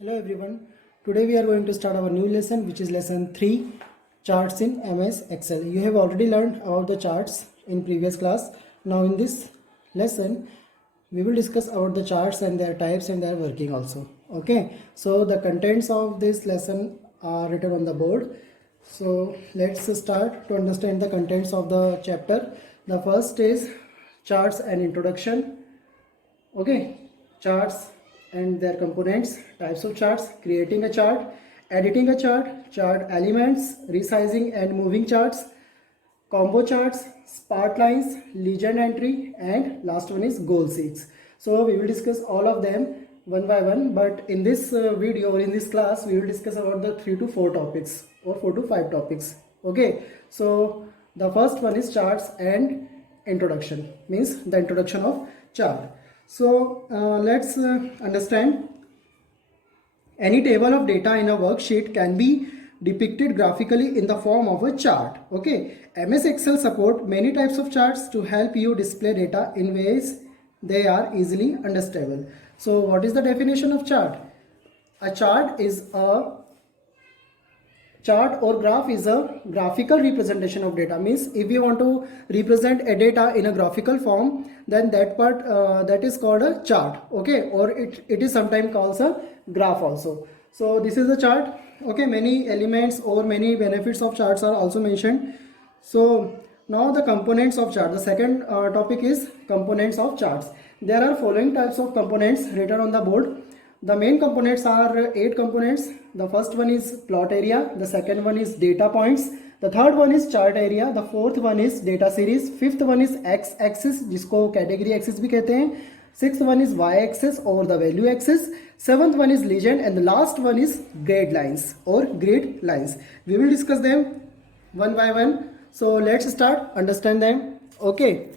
Hello everyone. Today we are going to start our new lesson, which is lesson 3, charts in MS Excel. You have already learned about the charts in previous class. Now in this lesson we will discuss about the charts and their types and their working also. Okay, so the contents of this lesson are written on the board. So let's start to understand the contents of the chapter. The first is charts and introduction. Okay, charts and their components, types of charts, creating a chart, editing a chart, chart elements, resizing and moving charts, combo charts, spark lines, legend entry, and last one is goal sheets. So we will discuss all of them one by one, but in this video or in this class we will discuss about the 3 to 4 topics or 4 to 5 topics. Okay, so the first one is charts and introduction, means the introduction of chart. So let's understand. Any table of data in a worksheet can be depicted graphically in the form of a chart. Okay, MS Excel support many types of charts to help you display data in ways they are easily understandable. So what is the definition of chart? A chart or graph is a graphical representation of data. Means if you want to represent a data in a graphical form, then that part that is called a chart. Okay, or it is sometimes called a graph also. So this is a chart. Okay, many elements or many benefits of charts are also mentioned. So now the components of chart. The second topic is components of charts. There are following types of components written on the board. The main components are 8 components. The first one is plot area, the second one is data points, the third one is chart area, the fourth one is data series, fifth one is x axis जिसको category axis भी कहते हैं, sixth one is y axis or the value axis, seventh one is legend, and the last one is grid lines or grid lines. We will discuss them one by one. So let's start understand them. Okay,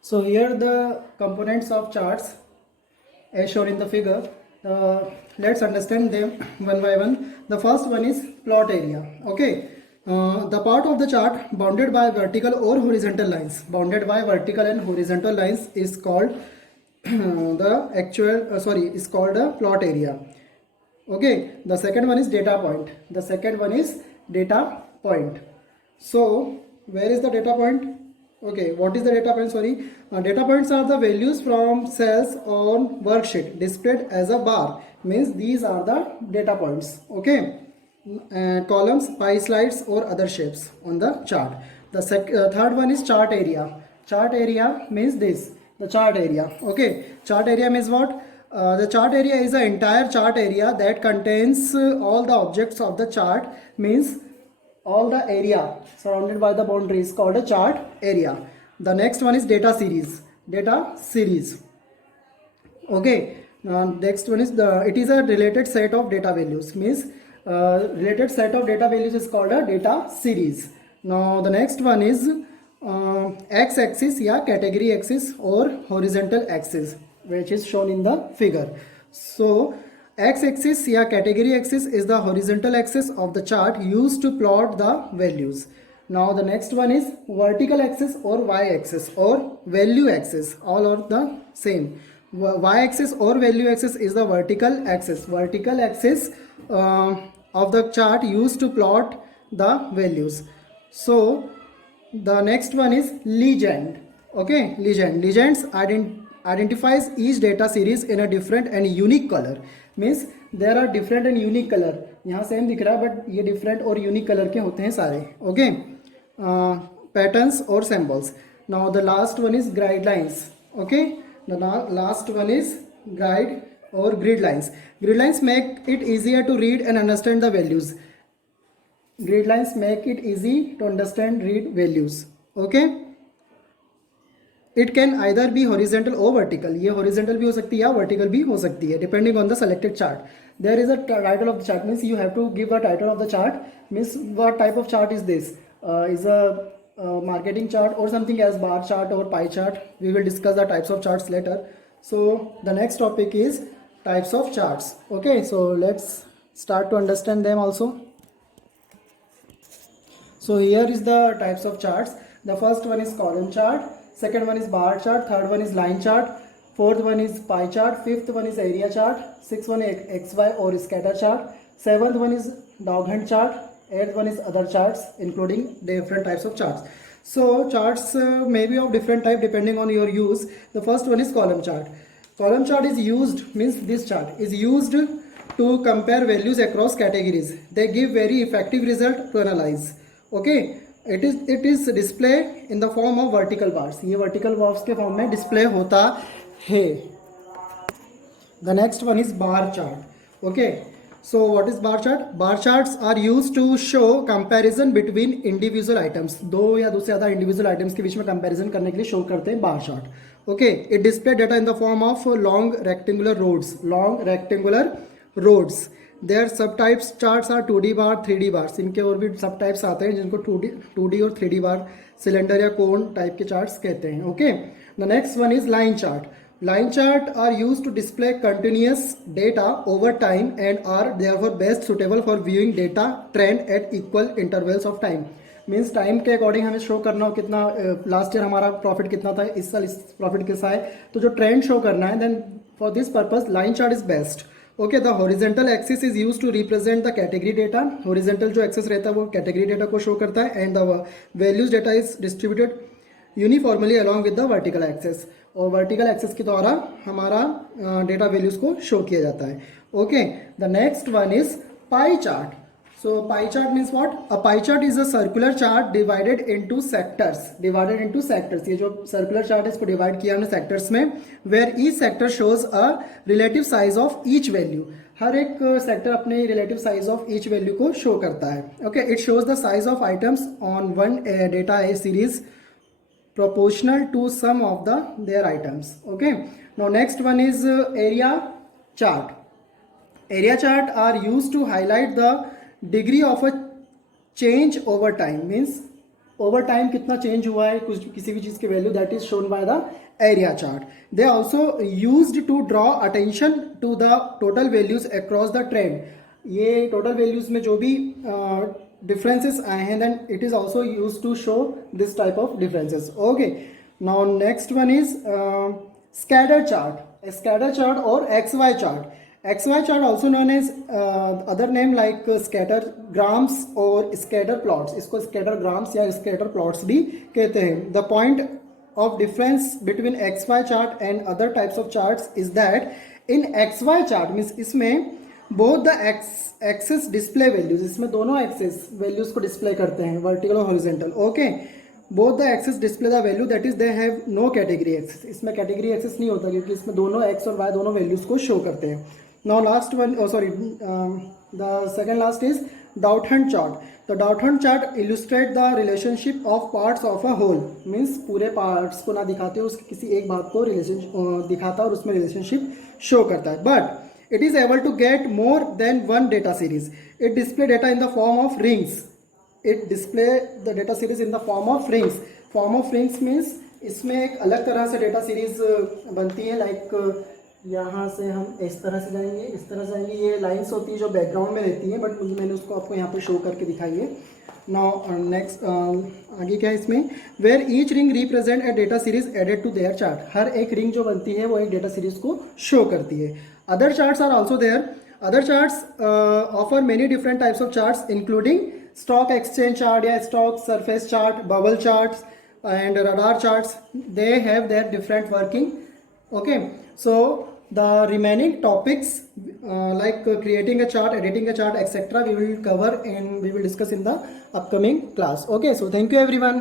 so here the components of charts as shown in the figure. Let's understand them one by one. The first one is plot area. Okay, the part of the chart bounded by vertical or horizontal lines, bounded by vertical and horizontal lines, is called is called the plot area. Okay, the second one is data point. The second one is data point. So where is the data point? Okay, what is the data point? Data points are the values from cells on worksheet displayed as a bar. Means these are the data points. Okay, columns, pie slides or other shapes on the chart. The third one is chart area. Chart area means this, the chart area. Okay, chart area means what? The chart area is the entire chart area that contains all the objects of the chart. Means all the area surrounded by the boundary is called a chart area. The next one is data series. Data series. Okay, next one is it is a related set of data values. Means related set of data values is called a data series. Now the next one is x axis या category axis or horizontal axis, which is shown in the figure. So x-axis या category axis is the horizontal axis of the chart used to plot the values. Now the next one is vertical axis or y-axis or value axis. All are the same. Y-axis or value axis is the vertical axis. Vertical axis of the chart used to plot the values. So the next one is legend. Okay, legend. Legends identifies each data series in a different and unique color. Means there are different and unique color. यहाँ same दिख रहा है but ये different और unique color के होते हैं सारे. Okay, patterns or symbols. Now the last one is grid lines. Okay, the last one is guide or grid lines. Grid lines make it easier to read and understand the values. Grid lines make it easy to understand read values. Okay, it can either be horizontal or vertical. ये horizontal भी हो सकती है या vertical भी हो सकती है depending on the selected chart. There is a title of the chart. Means you have to give a title of the chart. Means what type of chart is this? Is a marketing chart or something as bar chart or pie chart. We will discuss the types of charts later. So the next topic is types of charts. Okay, so let's start to understand them also. So here is the types of charts. The first one is column chart, second one is bar chart, third one is line chart, fourth one is pie chart, fifth one is area chart, sixth one is XY or scatter chart, seventh one is dog hunt chart, eighth one is other charts including different types of charts. So charts may be of different type depending on your use. The first one is column chart. Column chart is used, means this chart is used to compare values across categories. They give very effective result to analyze. Okay, it is display in the form of vertical bars. ये vertical bars के form में display होता है. The next one is bar chart. Okay, so what is bar chart? Bar charts are used to show comparison between individual items. दो या दो से ज़्यादा individual items के बीच में comparison करने के लिए show करते हैं bar chart. Okay, it display data in the form of long rectangular rows. Long rectangular rows. Their subtypes charts are 2D bar, 3D bars. इनके और भी subtypes आते हैं जिनको 2D और 3D bar, cylinder या cone type के charts कहते हैं. Okay, the next one is line chart. Line chart are used to display continuous data over time and are therefore best suitable for viewing data trend at equal intervals of time. Means time के according हमें show करना हो कितना last year हमारा profit कितना था, इस साल इस प्रॉफिट कितना है, तो जो ट्रेंड शो करना है, then for this purpose line chart is best. Okay, the horizontal axis is use to represent the category data. Horizontal जो एक्सिस रहता है वो कैटेगरी डेटा को शो करता है and the values data is distributed uniformly along with the vertical axis. और vertical axis के द्वारा हमारा डेटा वैल्यूज को शो किया जाता है. Okay, the next one is pie chart. So pie chart means what? A pie chart is a circular chart divided into sectors. Divided into sectors. ये जो circular chart है इसको divide किया हमने sectors में, where each sector shows a relative size of each value. हर एक sector अपने relative size of each value को show करता है. Okay, it shows the size of items on one data A series proportional to sum of their items. Okay. Now next one is area chart. Area chart are used to highlight the degree of a change over time. Means over time कितना change हुआ है कुछ किसी भी चीज़ की value, that is shown by the area chart. They also used to draw attention to the total values across the trend. ये total values में जो भी डिफरेंसेस आए हैं, then it is also used to show this type of differences. Okay, now next one is scatter chart. Scatter chart और XY chart. XY chart also known as other name like scattergrams और scatter plots. इसको scattergrams या scatter plots भी कहते हैं. The point of difference between XY chart and other types of charts is that in XY chart means इसमें both the axis display values, इसमें दोनों axis values को display करते हैं, vertical और horizontal. Okay, both the axis display the value, that is they have no category axis. इसमें category axis नहीं होता क्योंकि इसमें दोनों x और y दोनों values को show करते हैं. Now last one, the second last is dot hunt chart. The dot hunt chart illustrate the relationship of parts of a whole. Means पूरे parts को ना दिखाते हुए उसकी किसी एक बात को दिखाता है और उसमें relationship show करता है. But it is able to get more than one data series. It display data in the form of rings. It display the data series in the form of rings. Form of rings means इसमें एक अलग तरह से data series बनती है. like यहाँ से हम इस तरह से जाएंगे, इस तरह से जाएंगे. ये लाइंस होती है जो बैकग्राउंड में रहती है, बट मैंने उसको आपको यहाँ पे शो करके दिखाई है. नाउ नेक्स्ट आगे क्या है इसमें, where each ring represent a data series added to their chart. हर एक रिंग जो बनती है वो एक डेटा सीरीज को शो करती है. Other charts are also there. Other charts offer many different types of charts including stock exchange chart या stock surface chart, bubble charts and radar charts. They have their different working. Okay, so the remaining topics like creating a chart, editing a chart, etc. we will cover and we will discuss in the upcoming class. Okay, so thank you everyone.